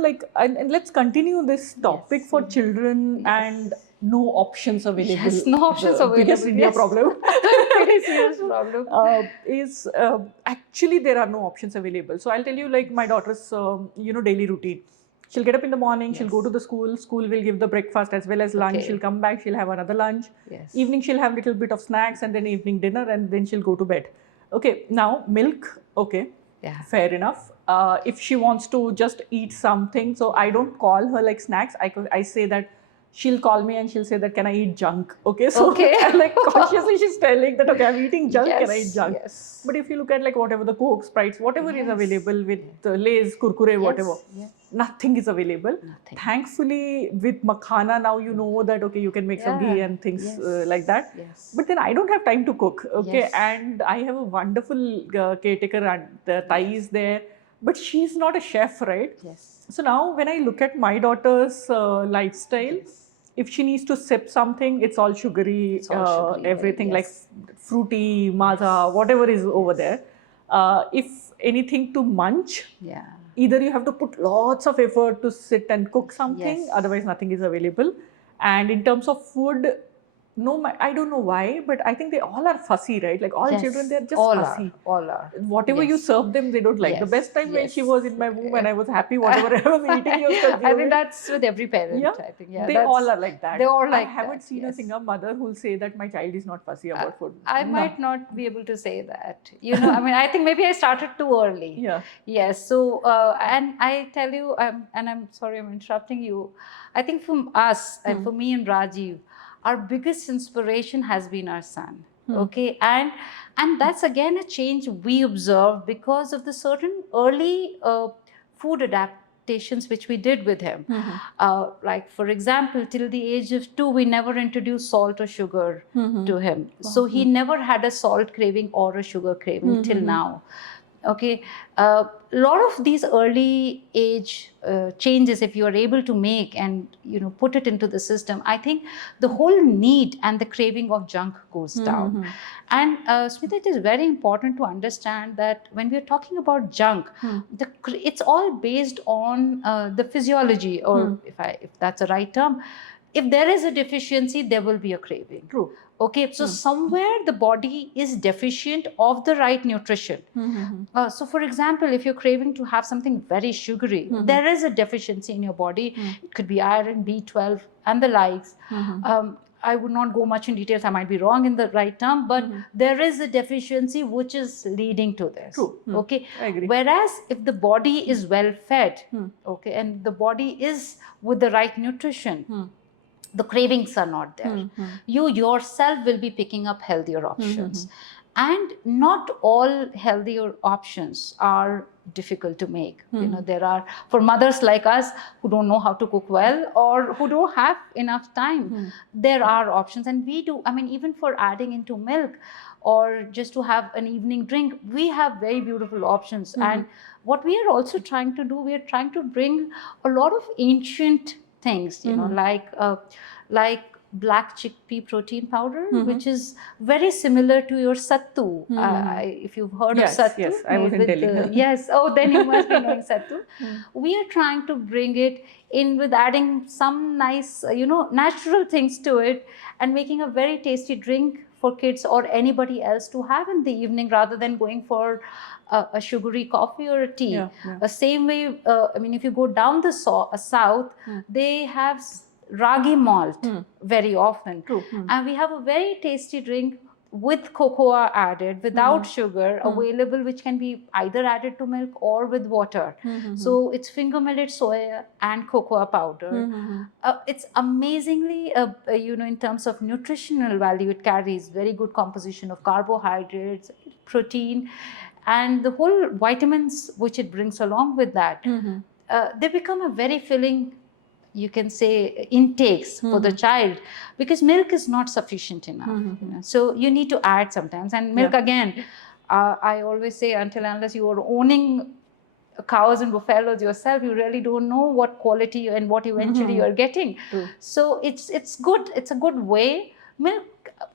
like, and let's continue this topic for children and no options available. Yes, no options available. Biggest India problem. Very serious problem. Is actually there are no options available. So I'll tell you, like, my daughter's daily routine. She'll get up in the morning, she'll go to the school will give the breakfast as well as lunch, she'll come back, she'll have another lunch, evening she'll have a little bit of snacks and then evening dinner, and then she'll go to bed. Okay, now milk, okay, fair enough. If she wants to just eat something, so I don't call her like snacks, I say that she'll call me and she'll say that, can I eat junk? Okay, so like consciously she's telling that, okay, I'm eating junk, can I eat junk? But if you look at like whatever the Coke, Sprites, whatever is available with Lay's, Kurkure, whatever, nothing is available. Thankfully, with makhana now you know that, okay, you can make some ghee and things like that. But then I don't have time to cook, okay, and I have a wonderful caretaker, and the Thai is there, but she's not a chef, right? So now when I look at my daughter's lifestyle, if she needs to sip something, it's all sugary, everything like fruity, maza, whatever is over there. If anything to munch, either you have to put lots of effort to sit and cook something, otherwise nothing is available. And in terms of food, no, I don't know why, but I think they all are fussy, right? Like all children, they're just fussy. All are. Whatever you serve them, they don't like. The best time when she was in my womb and I was happy, whatever I was eating, you consuming. I think that's with every parent. I think, they all are like that. They all like I haven't seen a single mother who'll say that my child is not fussy about food. I might not be able to say that. You know, I mean, I think maybe I started too early. Yes. So, and I tell you, and I'm sorry I'm interrupting you. I think from us, and for me and Rajiv, our biggest inspiration has been our son. Okay, and that's again a change we observed because of the certain early food adaptations which we did with him. Like for example, till the age of 2, we never introduced salt or sugar to him. So he never had a salt craving or a sugar craving till now. Okay, a lot of these early age changes, if you are able to make and put it into the system, I think the whole need and the craving of junk goes down. And Smita, it is very important to understand that when we are talking about junk, it's all based on the physiology, or if that's the right term. If there is a deficiency, there will be a craving. True. Okay, so somewhere the body is deficient of the right nutrition. So for example, if you're craving to have something very sugary, there is a deficiency in your body. It could be iron, B12 and the likes. I would not go much in details, I might be wrong in the right term, but there is a deficiency which is leading to this. True. Okay, I agree. Whereas if the body is well fed, okay, and the body is with the right nutrition, the cravings are not there. You yourself will be picking up healthier options. And not all healthier options are difficult to make. There are, for mothers like us who don't know how to cook well or who don't have enough time, there are options. And we do, I mean, even for adding into milk or just to have an evening drink, we have very beautiful options. And what we are also trying to do, we are trying to bring a lot of ancient things, like black chickpea protein powder, which is very similar to your sattu. If you've heard of sattu. Yes, I was in Delhi. Yes, oh, then you must be knowing sattu. We are trying to bring it in with adding some nice, natural things to it and making a very tasty drink for kids or anybody else to have in the evening rather than going for a sugary coffee or a tea. The same way, I mean, if you go down the south, they have ragi malt very often. And we have a very tasty drink with cocoa added, without sugar, available, which can be either added to milk or with water. So it's finger millet soya and cocoa powder. It's amazingly, in terms of nutritional value, it carries very good composition of carbohydrates, protein, and the whole vitamins which it brings along with that. They become a very filling, you can say, intakes for the child, because milk is not sufficient enough. So you need to add sometimes. And milk, again, I always say, until unless you are owning cows and buffaloes yourself, you really don't know what quality and what eventually you are getting. So it's good. It's a good way. Milk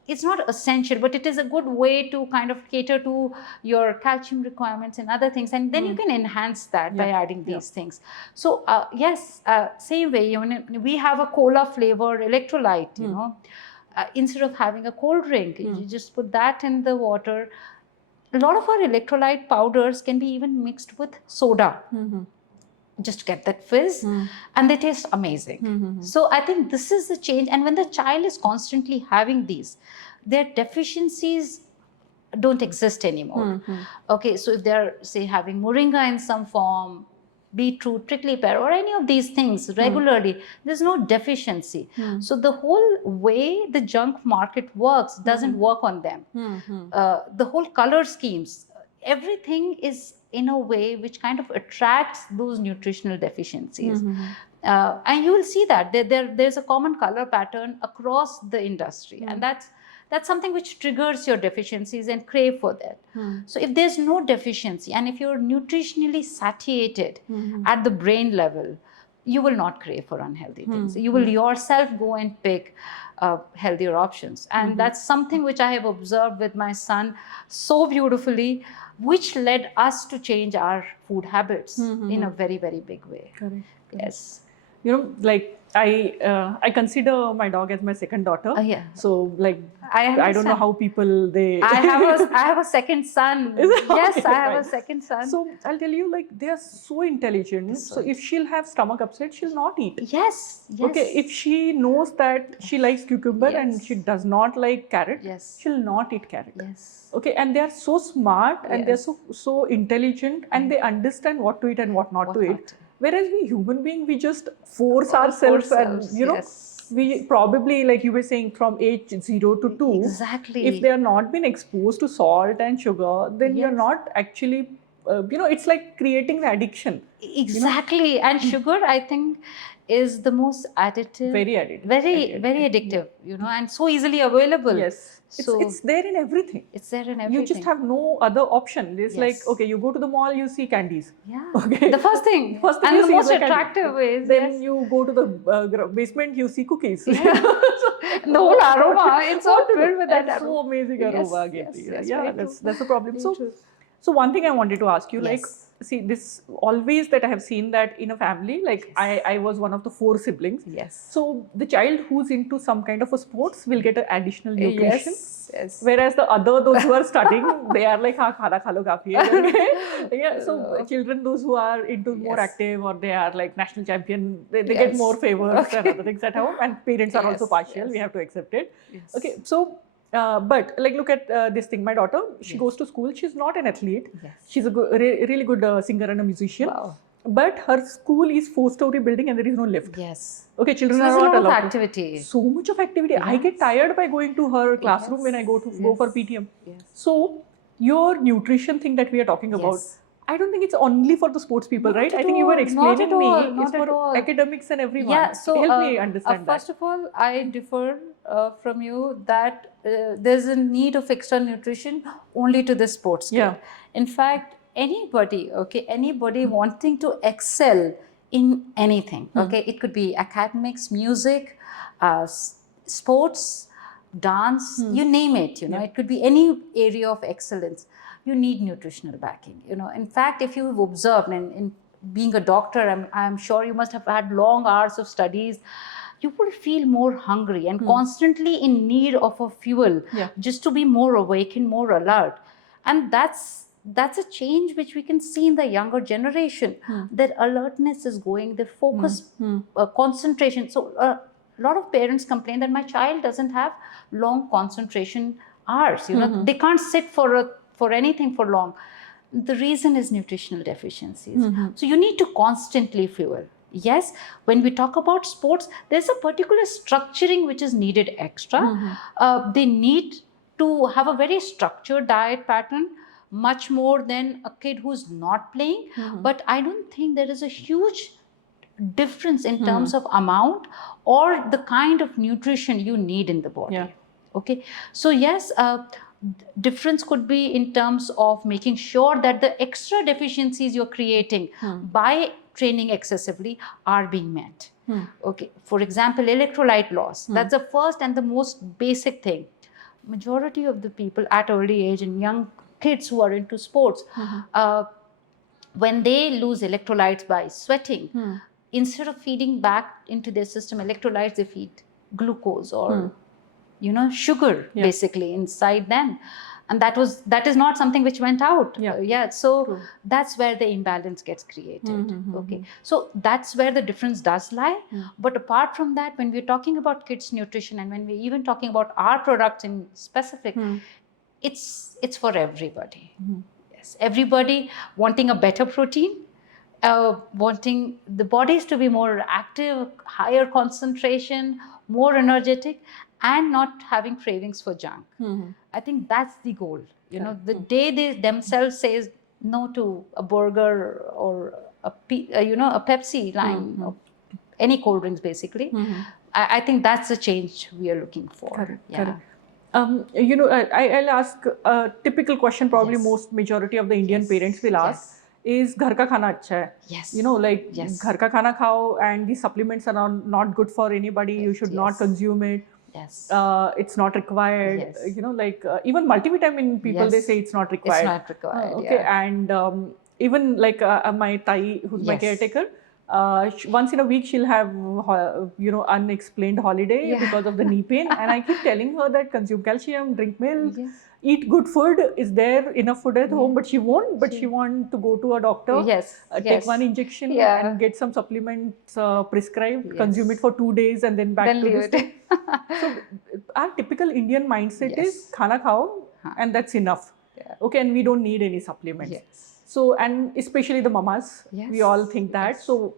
it's not essential, but it is a good way to kind of cater to your calcium requirements and other things, and then you can enhance that by adding these things. So yes, same way, you know, we have a cola flavored electrolyte, you know, instead of having a cold drink, you just put that in the water. A lot of our electrolyte powders can be even mixed with soda. Just to get that fizz, and they taste amazing. So I think this is the change. And when the child is constantly having these, their deficiencies don't exist anymore. Okay, so if they're, say, having moringa in some form, beetroot, prickly pear, or any of these things regularly, there's no deficiency. So the whole way the junk market works doesn't work on them. The whole color schemes, everything is in a way which kind of attracts those nutritional deficiencies. And you will see that there's a common color pattern across the industry, and that's something which triggers your deficiencies and crave for that. So if there's no deficiency, and if you're nutritionally satiated at the brain level, you will not crave for unhealthy things. You will yourself go and pick healthier options. And that's something which I have observed with my son so beautifully, which led us to change our food habits in a very, very big way. Correct. Yes. You know, like I consider my dog as my second daughter. Yeah. So like I don't know how people I have a second son. Yes, okay, I have fine. a second son. So I'll tell you, like, they are so intelligent. So if she'll have stomach upset, she'll not eat. Yes. Okay, if she knows that she likes cucumber and she does not like carrot, she'll not eat carrot. Yes. Okay, and they are so smart and they're so intelligent, and they understand what to eat and what not to eat. Whereas we human beings, we just force ourselves, and you know, we probably, like you were saying, from age 0 to 2. Exactly. If they are not been exposed to salt and sugar, then you're not actually, you know, it's like creating the addiction. Exactly. You know? And sugar, I think, is the most addictive. Very addictive. Very addictive, you know, and so easily available. Yes. So it's there in everything. It's there in everything. You just have no other option. It's like, okay, you go to the mall, you see candies. Yeah. Okay. The first thing. And the most attractive ways. Then you go to the basement, you see cookies. The whole aroma, it's so filled with that. So amazing aroma. Yes, that's the problem. So one thing I wanted to ask you, like, see, this always that I have seen that in a family, like I was one of the 4 siblings. Yes. So the child who's into some kind of a sports will get an additional nutrition. Yes. Whereas those who are studying, they are like, khana khalo kafi hai. Yeah. So children, those who are into more active, or they are like national champion, they get more favors and other things at home. And parents are also partial. We have to accept it. Okay. So. But like, look at this thing. My daughter, she goes to school. She's not an athlete. She's a really good singer and a musician. Wow. But her school is 4-story building and there is no lift. Yes. Okay, children so are not allowed. So much activity. So much of activity. I get tired by going to her classroom when I go for PTM. So your nutrition thing that we are talking about, I don't think it's only for the sports people, right? I think you were explaining me it's for academics and everyone. Yeah, so help me understand that. First of all, I differ from you that there's a need of extra nutrition only to the sports kid. Yeah. In fact, anybody wanting to excel in anything, okay, it could be academics, music, sports, dance, you name it, you know, it could be any area of excellence. You need nutritional backing, you know. In fact, if you've observed, and in being a doctor, I'm sure you must have had long hours of studies, you will feel more hungry and constantly in need of a fuel just to be more awake and more alert. And that's a change which we can see in the younger generation. Their alertness is going, their focus, concentration. So a lot of parents complain that my child doesn't have long concentration hours. You know, they can't sit for anything for long. The reason is nutritional deficiencies. So you need to constantly fuel. Yes, when we talk about sports, there's a particular structuring which is needed extra. They need to have a very structured diet pattern, much more than a kid who's not playing. But I don't think there is a huge difference in terms of amount or the kind of nutrition you need in the body. Okay, so yes, difference could be in terms of making sure that the extra deficiencies you're creating by training excessively are being met. Okay, for example, electrolyte loss. That's the first and the most basic thing. majority of the people at early age and young kids who are into sports, when they lose electrolytes by sweating, instead of feeding back into their system electrolytes, they feed glucose or sugar basically inside them, and that is not something which went out. So True. that's where the imbalance gets created. Okay, so that's where the difference does lie. But apart from that, when we're talking about kids nutrition, and when we're even talking about our products in specific, it's for everybody. Yes, everybody wanting a better protein, wanting the bodies to be more active, higher concentration, more energetic, and not having cravings for junk. I think that's the goal. The day they themselves says no to a burger or a Pepsi line, or any cold drinks basically, I think that's the change we are looking for. Correct. I'll ask a typical question, probably most majority of the Indian parents will ask, is घर का खाना अच्छा है? Yes. घर का खाना खाओ, and the supplements are not good for anybody. You should not consume it. Yes. It's not required. Even multivitamin people, they say it's not required. It's not required. Okay, and even my Thai, who's my caretaker, once in a week she'll have unexplained holiday because of the knee pain, and I keep telling her that consume calcium, drink milk, eat good food. Is there enough food at home? But she won't. But she want to go to a doctor, take one injection and get some supplements prescribed, consume it for 2 days, and then back to this thing. So our typical Indian mindset is khana khao and that's enough. Okay, and we don't need any supplements. So, and especially the mamas, we all think that. So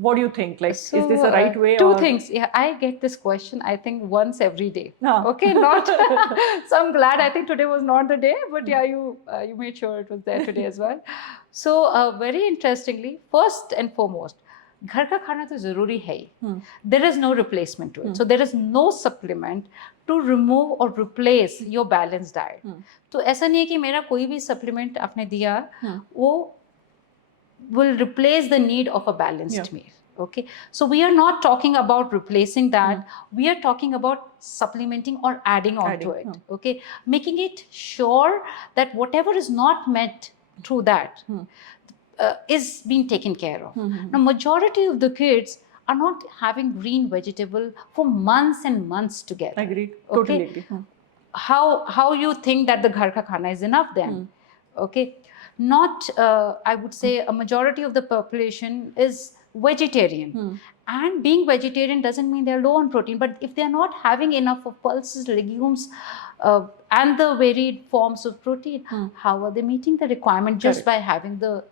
what do you think? Is this a right way? Two things. Yeah, I get this question, I think, once every day. Okay, not. So I'm glad. I think today was not the day, but you made sure it was there today as well. So very interestingly, first and foremost, घर का खाना तो जरूरी है ही. There is no replacement to it. So there is no supplement to remove or replace your balanced diet. तो ऐसा नहीं है कि मेरा कोई भी supplement आपने दिया वो will replace the need of a balanced meal. Okay, so we are not talking about replacing that. We are talking about supplementing or adding on to it. Okay, making it sure that whatever is not met through that is being taken care of. Now, majority of the kids are not having green vegetable for months and months together. Agreed. Totally agree. How you think that the ghar ka khana is enough then? Okay, not I would say a majority of the population is vegetarian, and being vegetarian doesn't mean they're low on protein, but if they're not having enough of pulses, legumes, and the varied forms of protein, how are they meeting the requirement just by having the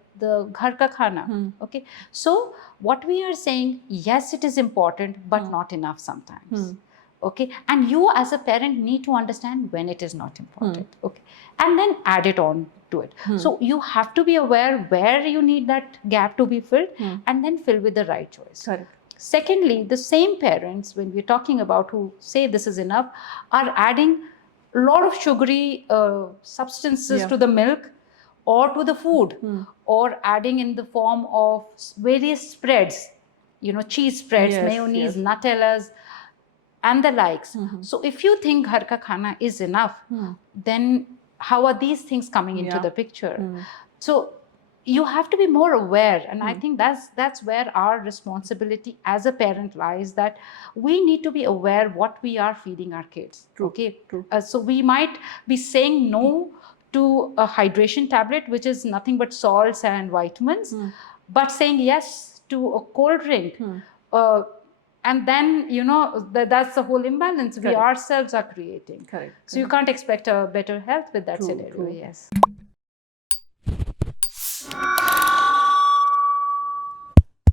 ghar ka khana? Okay, so what we are saying, yes, it is important, but not enough sometimes. Okay, and you as a parent need to understand when it is not important. Okay, and then add it on to it. So you have to be aware where you need that gap to be filled, and then fill with the right choice. Correct. Secondly, the same parents, when we're talking about who say this is enough, are adding a lot of sugary substances to the milk or to the food, or adding in the form of various spreads, cheese spreads, mayonnaise, nutellas, and the likes. So if you think ghar ka khana is enough, then how are these things coming into the picture? So you have to be more aware, and I think that's where our responsibility as a parent lies, that we need to be aware what we are feeding our kids. Okay, so we might be saying no to a hydration tablet, which is nothing but salts and vitamins, but saying yes to a cold drink. And then, that's the whole imbalance we ourselves are creating. Correct. So you can't expect a better health with that scenario. True. Yes.